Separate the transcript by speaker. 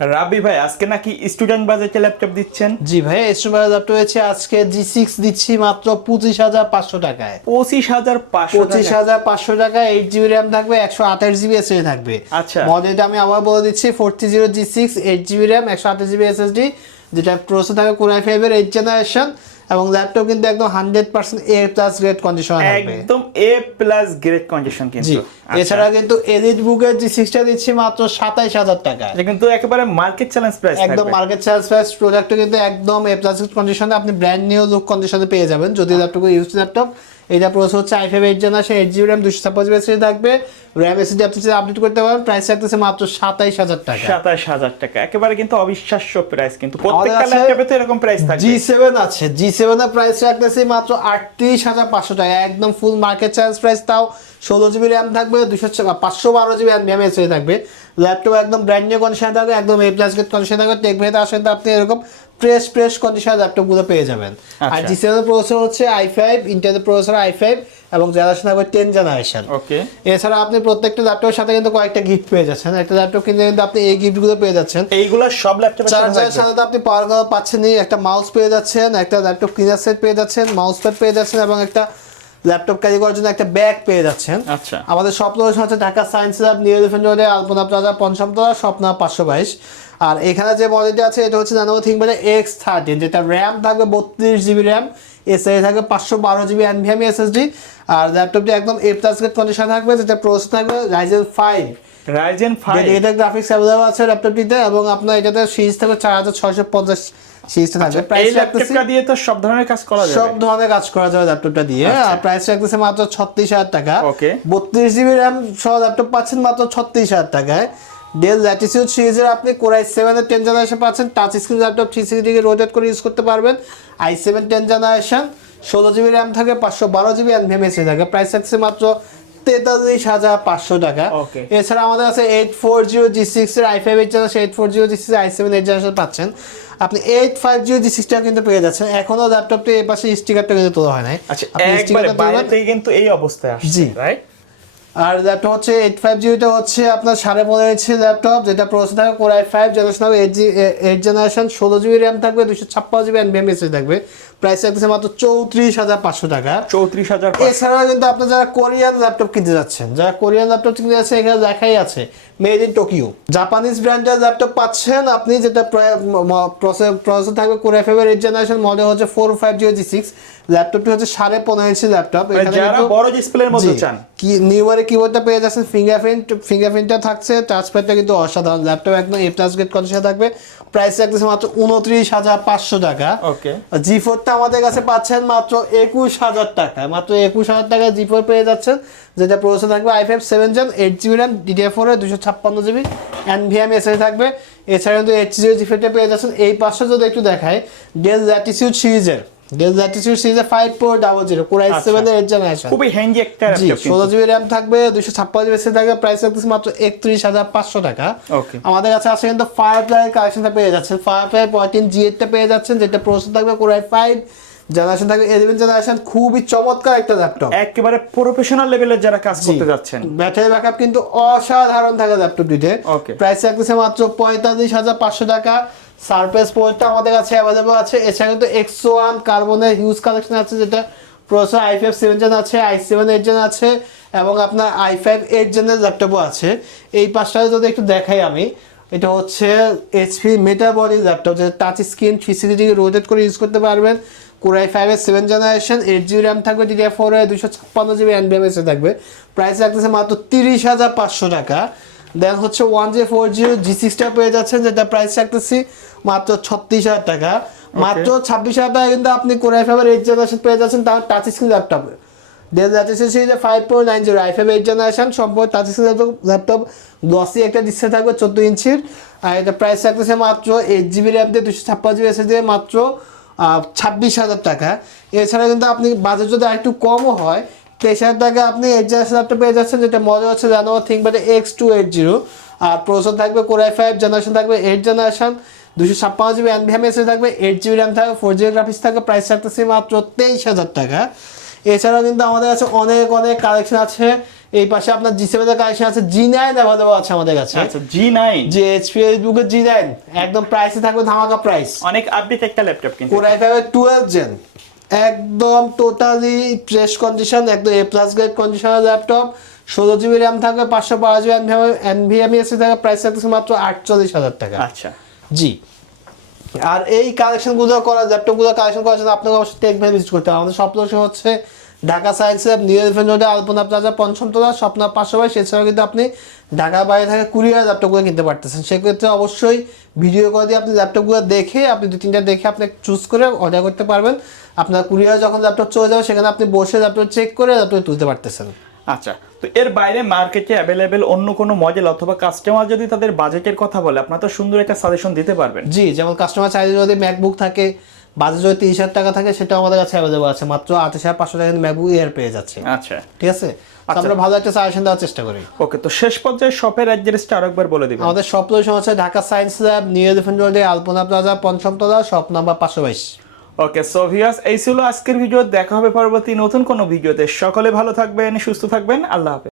Speaker 1: রাবি ভাই আজকে নাকি স্টুডেন্ট বাজেটে ল্যাপটপ দিচ্ছেন?
Speaker 2: জি ভাই এস্টুমার ল্যাপটপ হয়েছে আজকে জি সিক্স দিচ্ছি মাত্র পঁচিশ হাজার পাঁচশো টাকায়।
Speaker 1: পঁচিশ হাজার পাঁচশো
Speaker 2: পঁচিশ হাজার পাঁচশো টাকা এইট জিবি র্যাম থাকবে একশো আঠাশ জিবি এসএসডি থাকবে।
Speaker 1: আচ্ছা।
Speaker 2: মডেলটা আমি আবার বলে দিচ্ছি forty zero G six eight GB RAM একশো আঠাশ জিবি এসএসডি যেটা প্রসেস থাকবে কোরআন ফাইভের এইট জেনারেশন এবং ল্যাপটপ কিন্তু একদম hundred percent A plus grade condition থাকবে।
Speaker 1: একদম এ প্লাস গ্রেড কন্ডিশন কিন্তু। আচ্ছা।
Speaker 2: এছাড়া কিন্তু এলিট বুকের জি সিক্সটা দিচ্ছি মাত্র সাতাইশ হাজার টাকা।
Speaker 1: এটা কিন্তু একেবারে মার্কেট চ্যালেঞ্জ প্রাইস
Speaker 2: একদম মার্কেট চ্যালেঞ্জ প্রাইস প্রোডাক্ট কিন্তু একদম এ প্লাস কন্ডিশনে আপনি ব্র্যান্ড নিউ লুক কন্ডিশনে পেয়ে যাবেন। যদি ল্যাপটপ ইউজ ল্যাপটপ এটা প্রসেস হচ্ছে i five eight generation eight GB RAM দুশো ছাপ্পান্ন জিবি থাকবে। র্যাম আপনি আপডেট করতে পারেন প্রাইস থাকতেছে মাত্র সাতাইশ হাজার টাকা।
Speaker 1: সাতাশ হাজার টাকা। একেবারে কিন্তু অবিশ্বাস্য প্রাইস কিন্তু। প্রত্যেকটা ল্যাপটপে তো এরকম প্রাইস
Speaker 2: জি সেভেন আছে। জি সেভেন এর প্রাইস রাখতেছি মাত্র আটত্রিশ হাজার পাঁচশো টাকা। একদম ফুল মার্কেট চ্যালেঞ্জ প্রাইস তাও ষোলো জিবি র্যাম থাকবে দুশো পাঁচশো বারো জিবি র্যাম এসে থাকবে। ল্যাপটপ একদম ব্র্যান্ড নিউ কন্ডিশন থাকবে একদম এ প্লাস গেট কন্ডিশন থাকবে। টেক ভেতে আসেন তো আপনি এরকম ফ্রেশ ফ্রেশ কন্ডিশন ল্যাপটপগুলো পেয়ে যাবেন। আর
Speaker 1: আচ্ছা।
Speaker 2: জি সেভেন প্রসেসর হচ্ছে আই ফাইভ ইন্টেলের প্রসেসর আই ফাইভ এবং জেনারেশন থাকবে টেন জেনারেশন
Speaker 1: ওকে।
Speaker 2: এছাড়া আপনি প্রত্যেকটা ল্যাপটপের সাথে কিন্তু কয়েকটা গিফট পেয়ে যাচ্ছেন। একটা ল্যাপটপ কিনলে কিন্তু আপনি এই গিফটগুলো পেয়ে যাচ্ছেন।
Speaker 1: এইগুলো সব ল্যাপটপে
Speaker 2: চার্জারের সাথে তো আপনি পাওয়ার পাচ্ছেনই। একটা মাউস পেয়ে যাচ্ছেন একটা ল্যাপটপ ক্লিনার সেট পেয়ে যাচ্ছেন মাউস প্যাড পেয়ে যাচ্ছেন এবং একটা ল্যাপটপ ক্যারি করার জন্য একটা ব্যাগ পেয়ে যাচ্ছেন।
Speaker 1: আচ্ছা।
Speaker 2: আমাদের স্বপ্ন লোকেশন হচ্ছে Dhaka science lab new elephant রোডে আলপনা প্লাজা পঞ্চমতলা স্বপ্ন পাঁচশো বাইশ। আর এখানে যে মডেলটি আছে এটা হচ্ছে জানাব বলে এক্স থার্টিন যেটা র্যাম থাকবে বত্রিশ জিবি র্যাম এসএসডি থাকবে পাঁচশো বারো জিবি এনভিএমি এসএসডি আর ল্যাপটপটি একদম এ প্লাস গ্রেড কন্ডিশন থাকবে যেটা প্রসেস থাকবে রাইজেন ফাইভ
Speaker 1: রাইজেন ফাইভ
Speaker 2: এটা গ্রাফিক্স অ্যাভেলেবল আছে ল্যাপটপটিতে এবং আপনার এটাতে সিরিজ ছয়শো পঞ্চাশ সিরিজটা থাকবে। প্রাইস রাখতেছি।
Speaker 1: ল্যাপটপটা দিয়ে তো সব ধরনের কাজ করা
Speaker 2: সব ধরনের কাজ করা যাবে ল্যাপটপটা দিয়ে।
Speaker 1: আচ্ছা।
Speaker 2: আর প্রাইস রাখতেছে মাত্র ছত্রিশ হাজার টাকা।
Speaker 1: Okay.
Speaker 2: বত্রিশ জিবি র্যাম সহ ল্যাপটপ পাচ্ছেন মাত্র ছত্রিশ হাজার টাকায়। ডেল ল্যাটিটিউড সিরিজের আপনি কোরাই সেভেনের টেন জেনারেশন পাচ্ছেন। Touch screen laptop three sixty degree rotate করে ইউজ করতে পারবেন। আই সেভেন টেন জেনারেশন ষোলো জিবি র্যাম থাকে পাঁচশো বারো জিবি এনভিএমএসি থাকে। প্রাইস থাকছে মাত্র তেতাল্লিশ হাজার পাঁচশো টাকা. এছাড়া আমাদের আছে eight four zero G six এর i five eight generation eight four zero G six i seven eight generation পাচ্ছেন। আপনি এইট ফাইভ জিরো জি সিক্সটা কিন্তু পেয়ে যাচ্ছেন। এখনও ল্যাপটপটি এই পাশে স্টিকারটা কিন্তু তোলা হয় নাই।
Speaker 1: আচ্ছা কিন্তু এই অবস্থায়
Speaker 2: জি।
Speaker 1: রাইট
Speaker 2: আর ল্যাপটপ হচ্ছে এইট ফাইভ জিবিটা হচ্ছে আপনার সাড়ে পনেরো ইঞ্চি ল্যাপটপ যেটা প্রসেস থাকবে কোর আই ফাইভ জেনারেশন হবে এইট জি এইট জেনারেশন ষোলো জিবি র্যাম থাকবে দুশো ছাপ্পান্ন জিবি এনভিএম এসে থাকবে। প্রাইস থাকছে মাত্র চৌত্রিশ হাজার পাঁচশো টাকা।
Speaker 1: চৌত্রিশ হাজার
Speaker 2: এছাড়াও কিন্তু আপনি যারা কোরিয়ান ল্যাপটপ কিনতে যাচ্ছেন যারা কোরিয়ান ল্যাপটপ কিনতে যাচ্ছেন এখানে দেখাই আছে মেড ইন টোকিও জাপানিজ ব্র্যান্ডের ল্যাপটপ পাচ্ছেন আপনি যেটা প্রসেসর থাকবে কোরিয়া ফেভার এইট জেনারেশন মডেল হচ্ছে four five zero G six ল্যাপটপটি হচ্ছে সাড়ে পনেরো ইঞ্চি ল্যাপটপ
Speaker 1: মানে যারা বড় ডিসপ্লের মধ্যে চান।
Speaker 2: কি নিউয়ারে কিবোর্ডটা পেয়ে যাচ্ছেন ফিঙ্গারপ্রিন্ট ফিঙ্গারপ্রিন্টটা থাকছে টাচপ্যাডটা কিন্তু অসাধারণ ল্যাপটপ একদম এ প্লাস গ্রেড কন্ডিশন থাকবে। প্রাইস রাখতেছে মাত্র উনত্রিশ হাজার পাঁচশো টাকা।
Speaker 1: ওকে
Speaker 2: জি ফোরটা আমাদের কাছে পাচ্ছেন মাত্র একুশ হাজার টাকা। মাত্র একুশ হাজার টাকা জি ফোর পেয়ে যাচ্ছেন যেটা প্রসেসর থাকবে i five seven gen eight GB RAM DDR four দুশো ছাপ্পান্ন জিবি এনভিএম এসে থাকবে। এছাড়া কিন্তু এইট জিরো জি ফোরটা পেয়ে যাচ্ছেন এই পাঁচশো যদি একটু দেখায় ডেল ল্যাটিটিউড সিরিজের
Speaker 1: আচ্ছা।
Speaker 2: সেভেন এইট জেনারেশন
Speaker 1: খুবই হ্যান্ডি একটা ল্যাপটপ
Speaker 2: ষোলো জিবি র্যাম থাকবে দুশো ছাপ্পান্ন জিবি এসে থাকবে প্রাইস রাখতেছে মাত্র একত্রিশ হাজার পাঁচশো টাকা।
Speaker 1: Okay.
Speaker 2: আমাদের কাছে আছে কিন্তু ফায়ার কালেকশনটা পেয়ে যাচ্ছেন। ফায়ার প্লাই পয়েন্টিন জি পেয়ে যাচ্ছেন যেটা প্রসেসর থাকবে কোরাই ফাইভ জেনারেশন থাকবে ইলেভেন জেনারেশন খুবই চমৎকার একটা ল্যাপটপ
Speaker 1: একেবারে প্রফেশনাল লেভেলের যারা কাজ করতে যাচ্ছেন।
Speaker 2: ব্যাটারি ব্যাকআপ কিন্তু অসাধারণ থাকে ল্যাপটপটিতে
Speaker 1: Okay.
Speaker 2: প্রাইস মাত্র পঁয়তাল্লিশ হাজার পাঁচশো টাকা। সারফেস পোর্টটা আমাদের কাছে অ্যাভেলেবল আছে। এছাড়া কিন্তু এক্সো ওয়ান কার্বনের হিউজ কালেকশন আছে, যেটা processor i five seven gen আছে আই সেভেন এইট জেন আছে, এবং আপনার আই ফাইভ এইট জেনের ল্যাপটপও আছে। এই পাঁচটা যদি একটু দেখাই আমি, এটা হচ্ছে এইচপি মেটাবলি ল্যাপটপ যেটা touch screen three sixty rotate করে ইউজ করতে পারবেন। কোরাই ফাইভের seven generation eight GB RAM থাকবে ডিডিআর ফোর দুশো ছাপ্পান্ন জিবি এনবিএম এসে থাকবে। প্রাইস রাখতেছে মাত্র তিরিশ হাজার পাঁচশো টাকা। দেন হচ্ছে one J four zero G সিক্সটা পেয়ে যাচ্ছেন যেটা প্রাইস রাখতেছি মাত্র ছত্রিশ হাজার টাকা। মাত্র ছাব্বিশ হাজার টাকা কিন্তু আপনি কোরাই ফাইভের এইট জেনারেশন পেয়ে যাচ্ছেন তার touch screen laptop Dell Latitude সিরিজে five pro nine zero I five eight generation সম্পূর্ণ টাচ স্ক্রিন ল্যাপটপ গ্লসি একটা ডিসপ্লে থাকবে চোদ্দ ইঞ্চির। আর এটা প্রাইস রাখতেছে মাত্র এইট জিবি র্যাম দিয়ে দুশো ছাপ্পান্ন জিবি এসে দিয়ে মাত্র ছাব্বিশ হাজার টাকা। এছাড়া কিন্তু আপনি বাজেট যদি আরেকটু কমও হয় তেইশ হাজার টাকা আপনি জেনারেশন ল্যাপটপ পেয়ে যাচ্ছেন যেটা মডেল হচ্ছে Lenovo ThinkPad X two eight zero আর প্রসেসর থাকবে কোরাই ফাইভ জেনারেশন থাকবে এইট জেনারেশন দুশো ছাপ্পান্ন জিবি এনভিএম এসে থাকবে এইট জিবি র্যাম থাকবে ফোর জিবি গ্রাফিক্স থাকবে প্রাইস থাকতেছে মাত্র তেইশ হাজার টাকা। এছাড়াও কিন্তু আমাদের কাছে অনেক অনেক কালেকশন আছে। এই পাশে আপনার জি সেভেন এর কালেকশন আছে জি নাইন অ্যাভেলেবল আছে আমাদের কাছে।
Speaker 1: আচ্ছা জি নাইন
Speaker 2: যে এইচপি ফেসবুকের জি নাইন একদম প্রাইসে থাকবে ধামাকা প্রাইস
Speaker 1: অনেক আপডেট একটা ল্যাপটপ কিন্তু
Speaker 2: কোর আই ফাইভের টুয়েলভ জেন একদম টোটালি ফ্রেশ কন্ডিশন একদম এ প্লাস গ্রেড কন্ডিশনের ল্যাপটপ ষোলো জিবি র্যাম থাকবে পাঁচশো বারো জিবি এনভিএমএসি থাকবে প্রাইস থাকছে মাত্র আটচল্লিশ হাজার টাকা।
Speaker 1: আচ্ছা।
Speaker 2: জি। আর এই কালেকশনগুলো করা ল্যাপটপগুলো কালেকশন করার জন্য আপনাকে অবশ্যই টেক ভ্যান ভিজিট করতে হবে। আমাদের সব লোকেশন হচ্ছে Dhaka science lab new elephant রোডে আলপনা প্লাজা পঞ্চমতলা স্বপ্না পাঁচশো বাইশ এছাড়াও কিন্তু আপনি ঢাকার বাইরে থেকে কুরিয়ার ল্যাপটপগুলো কিনতে পারতেছেন। সেক্ষেত্রে অবশ্যই ভিডিও করে দিয়ে আপনি ল্যাপটপগুলো দেখে আপনি দু তিনটা দেখে আপনি চুজ করে অর্ডার করতে পারবেন। আপনার কুরিয়ার যখন ল্যাপটপ চলে যাবে সেখানে আপনি বসে ল্যাপটপ চেক করে ল্যাপটপ তুলতে পারতেছেন।
Speaker 1: আচ্ছা তো এর বাইরে মার্কেটে অ্যাভেলেবেল অন্য কোনো মডেল অথবা কাস্টমার যদি তাদের বাজেটের কথা বলে আপনার তো সুন্দর একটা সাজেশন দিতে পারবেন।
Speaker 2: জি যেমন কাস্টমার চাইলে যদি ম্যাকবুক থাকে বাজেট যদি তিরিশ হাজার টাকা থাকে সেটাও আমাদের কাছে অ্যাভেলেবল আছে। মাত্র আঠাশ হাজার পাঁচশো টাকা ম্যাকবুক এয়ার পেয়ে যাচ্ছে।
Speaker 1: আচ্ছা।
Speaker 2: ঠিক আছে? তো আমরা ভালো একটা সাজেশন দেওয়ার চেষ্টা করি।
Speaker 1: ওকে তো শেষ পর্যায়ে শপের অ্যাড্রেসটা আরেকবার বলে দিবেন।
Speaker 2: আমাদের শপ লোকেশন হচ্ছে Dhaka science lab new elephant রোডে আলপনা প্লাজা পঞ্চম পঞ্চমতলা শপ নাম্বার পাঁচশো বাইশ।
Speaker 1: ওকে সো ভিউয়ার্স এই ছিল আজকের ভিডিও দেখা হবে পরবর্তী নতুন কোনো ভিডিওতে সকলে ভালো থাকবেন, সুস্থ থাকবেন। আল্লাহ হাফেজ।